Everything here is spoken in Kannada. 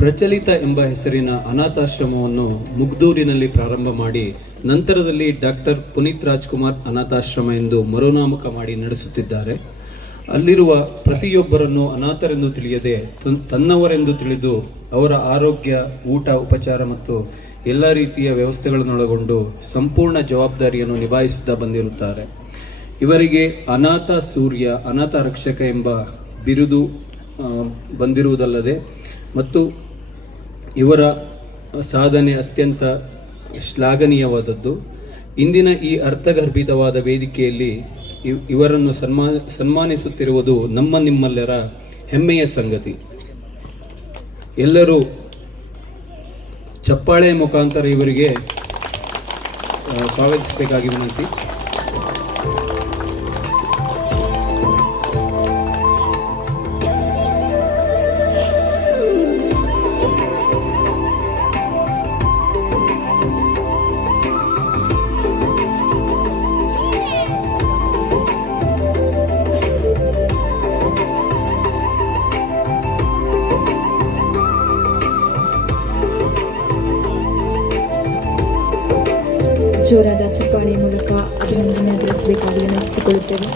ಪ್ರಚಲಿತ ಎಂಬ ಹೆಸರಿನ ಅನಾಥಾಶ್ರಮವನ್ನು ಮುಗ್ದೂರಿನಲ್ಲಿ ಪ್ರಾರಂಭ ಮಾಡಿ ನಂತರದಲ್ಲಿ ಡಾಕ್ಟರ್ ಪುನೀತ್ ರಾಜ್ಕುಮಾರ್ ಅನಾಥಾಶ್ರಮ ಎಂದು ಮರುನಾಮಕ ಮಾಡಿ ನಡೆಸುತ್ತಿದ್ದಾರೆ. ಅಲ್ಲಿರುವ ಪ್ರತಿಯೊಬ್ಬರನ್ನು ಅನಾಥರೆಂದು ತಿಳಿಯದೆ ತನ್ನವರೆಂದು ತಿಳಿದು ಅವರ ಆರೋಗ್ಯ, ಊಟ, ಉಪಚಾರ ಮತ್ತು ಎಲ್ಲ ರೀತಿಯ ವ್ಯವಸ್ಥೆಗಳನ್ನೊಳಗೊಂಡು ಸಂಪೂರ್ಣ ಜವಾಬ್ದಾರಿಯನ್ನು ನಿಭಾಯಿಸುತ್ತಾ ಬಂದಿರುತ್ತಾರೆ. ಇವರಿಗೆ ಅನಾಥ ಸೂರ್ಯ, ಅನಾಥ ರಕ್ಷಕ ಎಂಬ ಬಿರುದು ಬಂದಿರುವುದಲ್ಲದೆ ಮತ್ತು ಇವರ ಸಾಧನೆ ಅತ್ಯಂತ ಶ್ಲಾಘನೀಯವಾದದ್ದು. ಇಂದಿನ ಈ ಅರ್ಥಗರ್ಭಿತವಾದ ವೇದಿಕೆಯಲ್ಲಿ ಇವರನ್ನು ಸನ್ಮಾನಿಸುತ್ತಿರುವುದು ನಿಮ್ಮೆಲ್ಲರ ಹೆಮ್ಮೆಯ ಸಂಗತಿ. ಎಲ್ಲರೂ ಚಪ್ಪಾಳೆ ಮುಖಾಂತರ ಇವರಿಗೆ ಸ್ವಾಗತಿಸಬೇಕಾಗಿ ವಿನಂತಿ. ಜೋರಾದ ಚಪ್ಪಾಳೆ ಮೂಲಕ ಅಭಿನಂದನೆ ತಿಳಿಸಬೇಕಾಗಿ ವಿನಂತಿಸಿಕೊಳ್ಳುತ್ತೇವೆ.